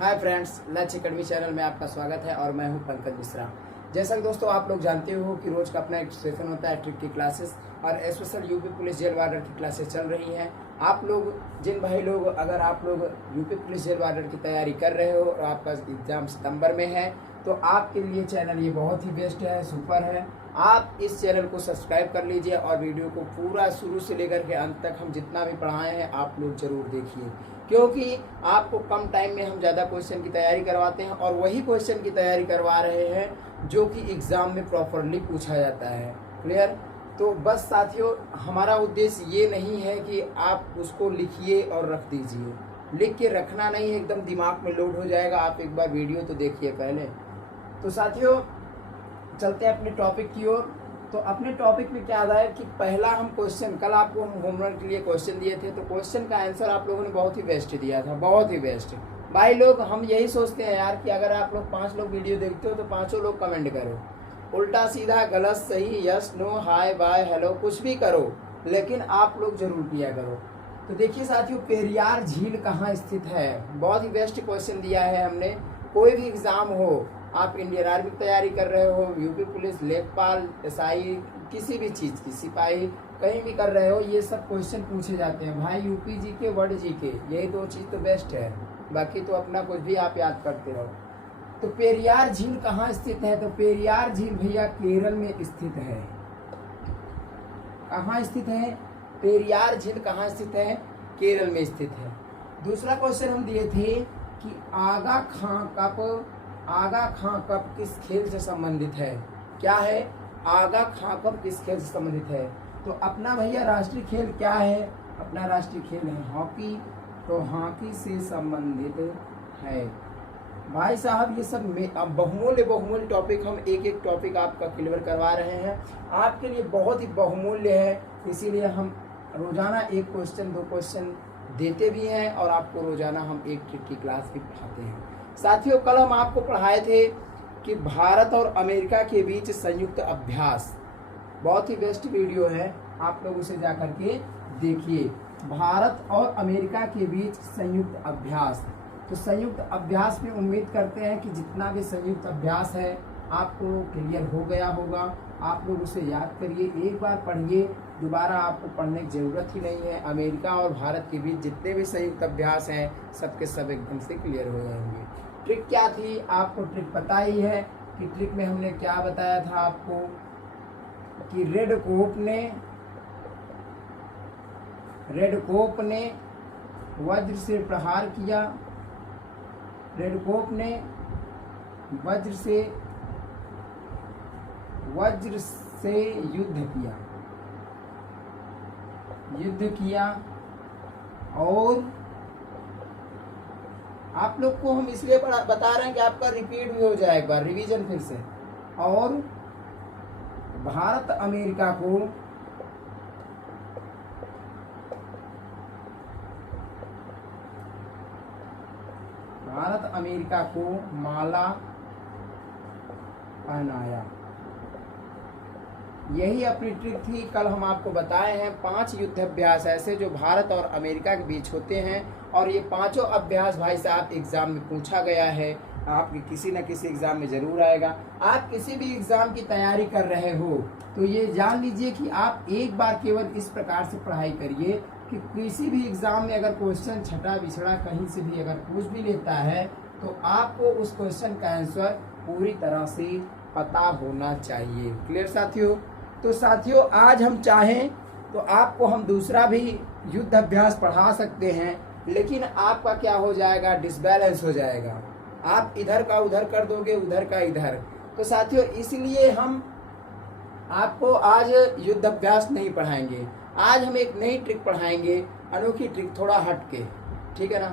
Hi friends, लक्ष्य academy channel में आपका स्वागत है और मैं हूं पंकज मिश्रा। जैसा कि दोस्तों आप लोग जानते हो कि रोज का अपना एक सेशन होता है ट्रिक की क्लासेस और special UP police jail warder की क्लासेस चल रही हैं। आप लोग जिन भाई लोग अगर आप लोग यूपी पुलिस जेल वार्डर की तैयारी कर रहे हो और आपका एग्जाम सितंबर में है तो आपके लिए चैनल ये बहुत ही बेस्ट है, सुपर है। आप इस चैनल को सब्सक्राइब कर लीजिए और वीडियो को पूरा शुरू से लेकर के अंत तक हम जितना भी पढ़ाए हैं आप लोग जरूर देखिए, क्योंकि आपको कम टाइम में हम ज़्यादा क्वेश्चन की तैयारी करवाते हैं और वही क्वेश्चन की तैयारी करवा रहे हैं जो कि एग्ज़ाम में प्रॉपरली पूछा जाता है। क्लियर? तो बस साथियों, हमारा उद्देश्य ये नहीं है कि आप उसको लिखिए और रख दीजिए। लिख के रखना नहीं है, एकदम दिमाग में लोड हो जाएगा। आप एक बार वीडियो तो देखिए पहले। तो साथियों चलते हैं अपने टॉपिक की ओर। तो अपने टॉपिक में क्या है कि पहला हम क्वेश्चन, कल आपको हम होमवर्क के लिए क्वेश्चन दिए थे तो क्वेश्चन का आंसर आप लोगों ने बहुत ही बेस्ट दिया था, बहुत ही बेस्ट। भाई लोग हम यही सोचते हैं यार कि अगर आप लोग 5 लोग वीडियो देखते हो तो 5 लोग कमेंट करो, उल्टा सीधा गलत सही yes no hi bye hello कुछ भी करो, लेकिन आप लोग जरूर किया करो। तो देखिए साथियों, पेरियार झील कहाँ स्थित है, बहुत ही बेस्ट क्वेश्चन दिया है हमने। कोई भी एग्जाम हो, आप इंडियन आर्मी की तैयारी कर रहे हो, यूपी पुलिस, लेखपाल, एसआई, किसी भी चीज़ की, सिपाही, कहीं भी कर रहे हो, ये सब क्वेश्चन पूछे जाते हैं भाई। यूपी जी के, वर्ड जी के, यही 2 चीज़ तो बेस्ट है, बाकी तो अपना कुछ भी आप याद करते रहो। तो पेरियार झील कहाँ स्थित है? तो पेरियार झील भैया केरल में स्थित है। कहाँ स्थित है? पेरियार झील कहाँ स्थित है? केरल में स्थित है। दूसरा क्वेश्चन हम दिए थे कि आगा खां कप किस खेल से संबंधित है? क्या है? आगा खां कप किस खेल से संबंधित है? तो अपना भैया राष्ट्रीय खेल क्या है? अपना राष्ट्रीय खेल है हॉकी। तो हॉकी से संबंधित है। भाई साहब ये सब बहुमूल्य टॉपिक, हम एक एक टॉपिक आपका क्लियर करवा रहे हैं, आपके लिए बहुत ही बहुमूल्य है। इसीलिए हम रोजाना एक क्वेश्चन 2 क्वेश्चन देते भी हैं और आपको रोजाना हम एक ट्रिक की क्लास भी पढ़ाते हैं। साथियों कल हम आपको पढ़ाए थे कि भारत और अमेरिका के बीच संयुक्त अभ्यास, बहुत ही बेस्ट वीडियो है, आप लोग उसे जा करके देखिए। भारत और अमेरिका के बीच संयुक्त अभ्यास, तो संयुक्त अभ्यास में उम्मीद करते हैं कि जितना भी संयुक्त अभ्यास है आपको क्लियर हो गया होगा। आप लोग उसे याद करिए, एक बार पढ़िए, दोबारा आपको पढ़ने की ज़रूरत ही नहीं है। अमेरिका और भारत के बीच जितने भी संयुक्त अभ्यास हैं सबके सब एकदम से क्लियर हो जाएंगे। ट्रिक क्या थी? आपको ट्रिक पता ही है कि ट्रिक में हमने क्या बताया था आपको कि रेड कोप ने वज्र से प्रहार किया। रेड कोप ने वज्र से युद्ध किया और आप लोग को हम इसलिए बता रहे हैं कि आपका रिपीट भी हो जाए, एक बार रिवीजन फिर से। और भारत अमेरिका को माला पहनाया। यही अपनी ट्रिक थी। कल हम आपको बताए हैं 5 युद्ध अभ्यास ऐसे जो भारत और अमेरिका के बीच होते हैं और ये 5 अभ्यास भाई साहब एग्जाम में पूछा गया है, आपके किसी न किसी एग्जाम में जरूर आएगा। आप किसी भी एग्जाम की तैयारी कर रहे हो तो ये जान लीजिए कि आप एक बार केवल इस प्रकार से पढ़ाई करिए कि किसी भी एग्जाम में अगर क्वेश्चन छटा बिछड़ा कहीं से भी अगर पूछ भी लेता है तो आपको उस क्वेश्चन का आंसर पूरी तरह से पता होना चाहिए। क्लियर साथियों? तो साथियों आज हम चाहें तो आपको हम दूसरा भी युद्ध अभ्यास पढ़ा सकते हैं, लेकिन आपका क्या हो जाएगा, डिसबैलेंस हो जाएगा। आप इधर का उधर कर दोगे, उधर का इधर। तो साथियों इसलिए हम आपको आज युद्ध अभ्यास नहीं पढ़ाएंगे। आज हम एक नई ट्रिक पढ़ाएंगे, अनोखी ट्रिक, थोड़ा हट के, ठीक है ना?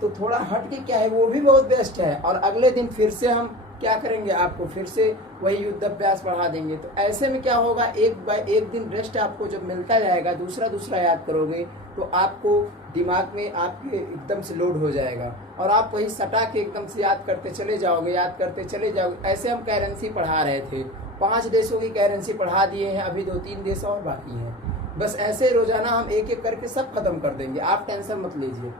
तो थोड़ा हट के क्या है, वो भी बहुत बेस्ट है। और अगले दिन फिर से हम क्या करेंगे, आपको फिर से वही युद्ध अभ्यास पढ़ा देंगे। तो ऐसे में क्या होगा, एक दिन रेस्ट आपको जब मिलता जाएगा, दूसरा याद करोगे तो आपको दिमाग में आपके एकदम से लोड हो जाएगा और आप वही सटा के एकदम से याद करते चले जाओगे। ऐसे हम करेंसी पढ़ा रहे थे, 5 देशों की करेंसी पढ़ा दिए हैं, अभी 2-3 देश और बाकी हैं। बस ऐसे रोजाना हम एक एक करके सब खत्म कर देंगे, आप टेंशन मत लीजिए।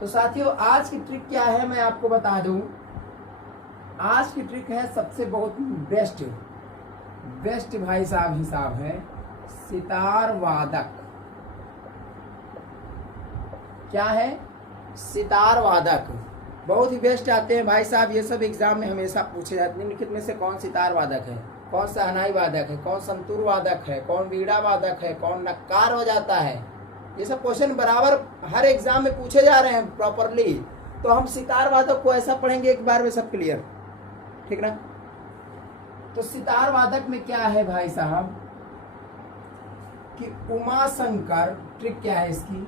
तो साथियों आज की ट्रिक क्या है मैं आपको बता दूं। आज की ट्रिक है सबसे बहुत बेस्ट भाई साहब हिसाब है सितार वादक। क्या है? सितार वादक। बहुत ही बेस्ट आते हैं भाई साहब, ये सब एग्जाम में हमेशा पूछे जाते हैं। निम्नलिखित में से कौन सितार वादक है, कौन शहनाई वादक है, कौन संतूर वादक है, कौन बीड़ा वादक है, कौन नक्कार हो जाता है। ये सब क्वेश्चन बराबर हर एग्जाम में पूछे जा रहे हैं प्रॉपरली। तो हम सितार वादक को ऐसा पढ़ेंगे एक बार में सब क्लियर, ठीक ना। तो सितार वादक में क्या है भाई साहब कि उमा शंकर, ट्रिक क्या है इसकी,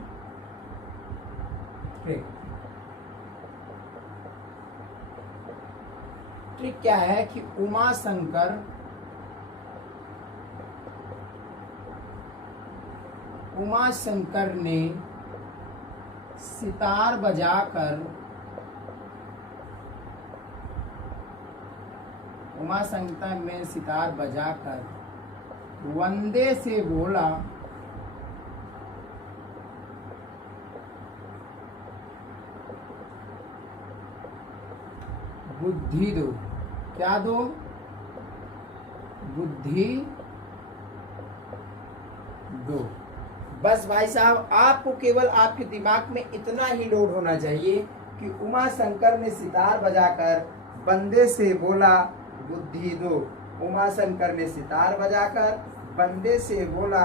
ट्रिक क्या है कि उमा शंकर ने सितार बजाकर, उमा शंकर में सितार बजाकर वंदे से बोला, बुद्धि दो। क्या दो? बुद्धि दो। बस भाई साहब आपको केवल आपके दिमाग में इतना ही लोड होना चाहिए कि उमा शंकर ने सितार बजाकर बंदे से बोला बुद्धि दो। उमा शंकर ने सितार बजाकर बंदे से बोला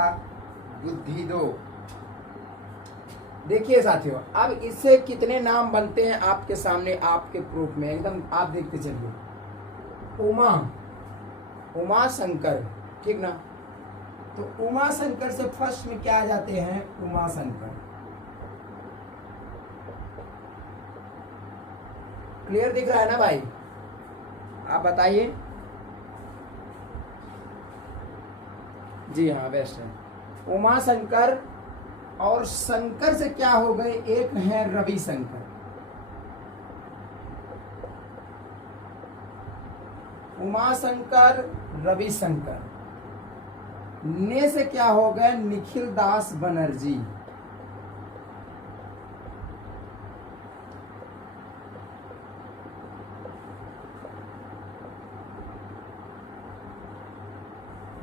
बुद्धि दो। देखिए साथियों, अब इससे कितने नाम बनते हैं आपके सामने, आपके प्रूफ में एकदम आप देखते चलिए। उमा शंकर, ठीक ना। तो उमा शंकर से फर्स्ट में क्या आ जाते हैं? उमा शंकर। क्लियर दिख रहा है ना भाई? आप बताइए। जी हाँ, बेस्ट है उमा शंकर। और शंकर से क्या हो गए? एक है रवि शंकर। उमा शंकर, रवि शंकर। ने से क्या हो गए? निखिल दास बनर्जी।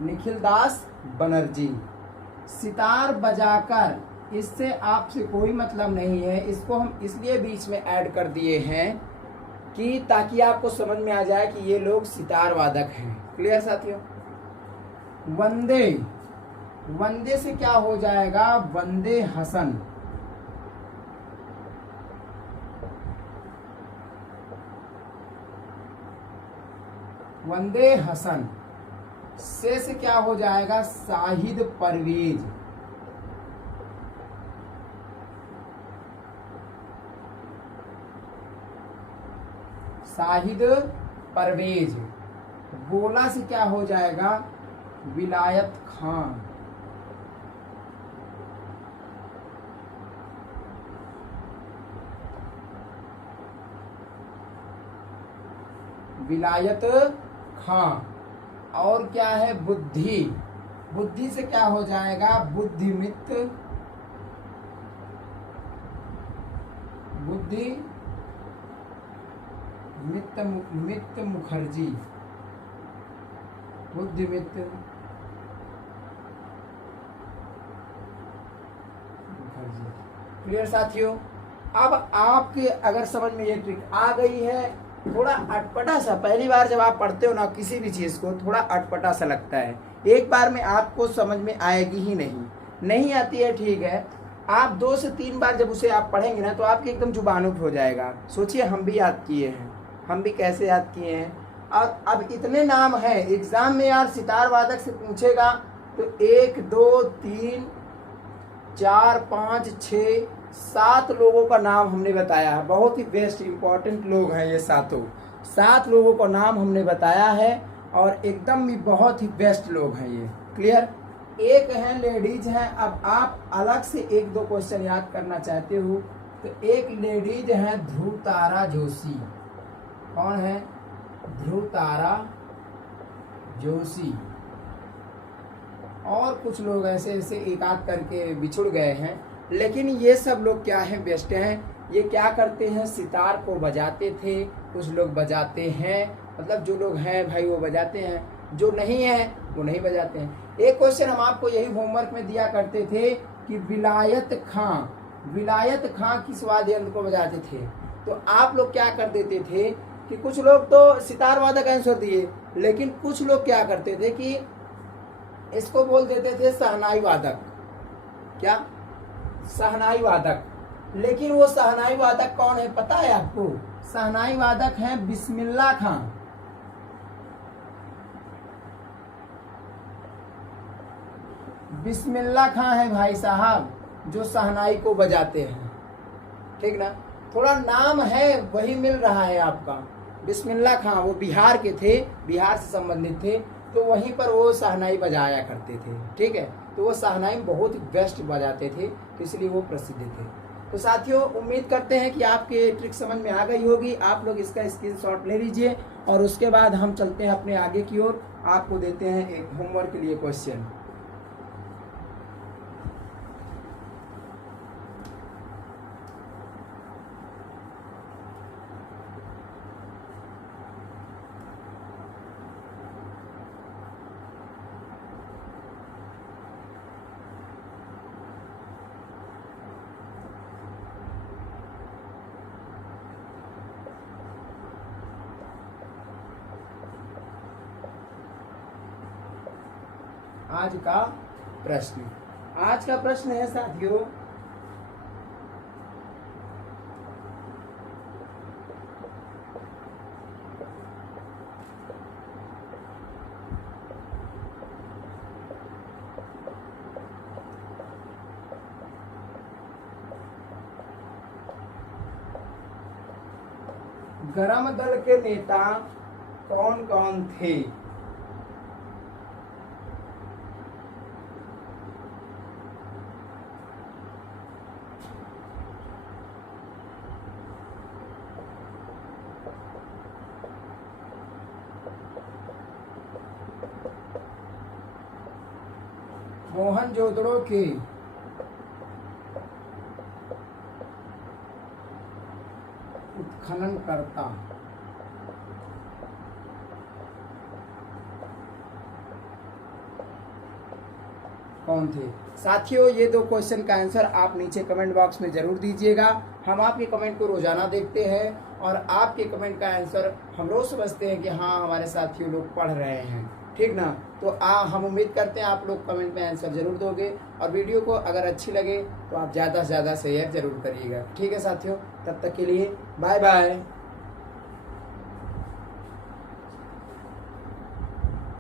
निखिल दास बनर्जी। सितार बजाकर, इससे आपसे कोई मतलब नहीं है, इसको हम इसलिए बीच में ऐड कर दिए हैं कि ताकि आपको समझ में आ जाए कि ये लोग सितार वादक हैं। क्लियर साथियों? वंदे, वंदे से क्या हो जाएगा? वंदे हसन। वंदे हसन। से क्या हो जाएगा? शाहिद परवेज। शाहिद परवेज। बोला से क्या हो जाएगा? विलायत खान। विलायत खान। और क्या है? बुद्धि। बुद्धि से क्या हो जाएगा? बुद्धिमित्र। बुद्धि मित्र मुखर्जी। बुद्धिमित्र मुखर्जी। क्लियर साथियों? अब आपके अगर समझ में ये ट्रिक आ गई है, थोड़ा अटपटा सा पहली बार जब आप पढ़ते हो ना किसी भी चीज को, थोड़ा अटपटा सा लगता है, एक बार में आपको समझ में आएगी ही नहीं आती है, ठीक है। आप 2 से 3 बार जब उसे आप पढ़ेंगे ना तो आपकी एकदम जुबानों पे हो जाएगा। सोचिए हम भी याद किए हैं, हम भी कैसे याद किए हैं। और अब इतने नाम है एग्जाम में यार, सितार वादक से पूछेगा तो 1 2 3 4 5 6 7 लोगों का नाम हमने बताया है। बहुत ही बेस्ट इंपॉर्टेंट लोग हैं ये सातों। 7 लोगों का नाम हमने बताया है और एकदम ही बहुत ही बेस्ट लोग हैं ये। क्लियर? एक है लेडीज हैं। अब आप अलग से 1-2 क्वेश्चन याद करना चाहते हो तो एक लेडीज है ध्रुवतारा जोशी। कौन है? ध्रुवतारा जोशी। और कुछ लोग ऐसे ऐसे एक आध करके बिछुड़ गए हैं, लेकिन ये सब लोग क्या हैं? बेस्ट हैं। ये क्या करते हैं, सितार को बजाते थे, कुछ लोग बजाते हैं, मतलब जो लोग हैं भाई वो बजाते हैं, जो नहीं है वो नहीं बजाते हैं। एक क्वेश्चन हम आपको यही होमवर्क में दिया करते थे कि विलायत खां किस वाद्य यंत्र को बजाते थे। तो आप लोग क्या कर देते थे कि कुछ लोग तो सितार वादक आंसर दिए, लेकिन कुछ लोग क्या करते थे कि इसको बोल देते थे शहनाई वादक। क्या? शहनाई वादक। लेकिन वो शहनाई वादक कौन है पता है आपको? शहनाई वादक हैं बिस्मिल्लाह खां। बिस्मिल्लाह खां है भाई साहब जो शहनाई को बजाते हैं, ठीक ना। थोड़ा नाम है वही मिल रहा है आपका। बिस्मिल्लाह खां वो बिहार के थे, बिहार से संबंधित थे, तो वहीं पर वो शहनाई बजाया करते थे, ठीक है। तो वो शहनाई बहुत बेस्ट बजाते थे, तो इसलिए वो प्रसिद्ध थे। तो साथियों उम्मीद करते हैं कि आपके ट्रिक समझ में आ गई होगी। आप लोग इसका स्क्रीनशॉट ले लीजिए और उसके बाद हम चलते हैं अपने आगे की ओर। आपको देते हैं एक होमवर्क के लिए क्वेश्चन। आज का प्रश्न है साथियों, गरम दल के नेता कौन कौन थे? मोहनजोदड़ो के उत्खननकर्ता कौन थे? साथियों ये दो क्वेश्चन का आंसर आप नीचे कमेंट बॉक्स में जरूर दीजिएगा। हम आपके कमेंट को रोजाना देखते हैं और आपके कमेंट का आंसर हम रोज समझते हैं कि हाँ हमारे साथियों लोग पढ़ रहे हैं, ठीक ना। तो हम उम्मीद करते हैं आप लोग कमेंट में आंसर जरूर दोगे और वीडियो को अगर अच्छी लगे तो आप ज़्यादा से ज़्यादा शेयर जरूर करिएगा। ठीक है साथियों, तब तक के लिए बाय बाय।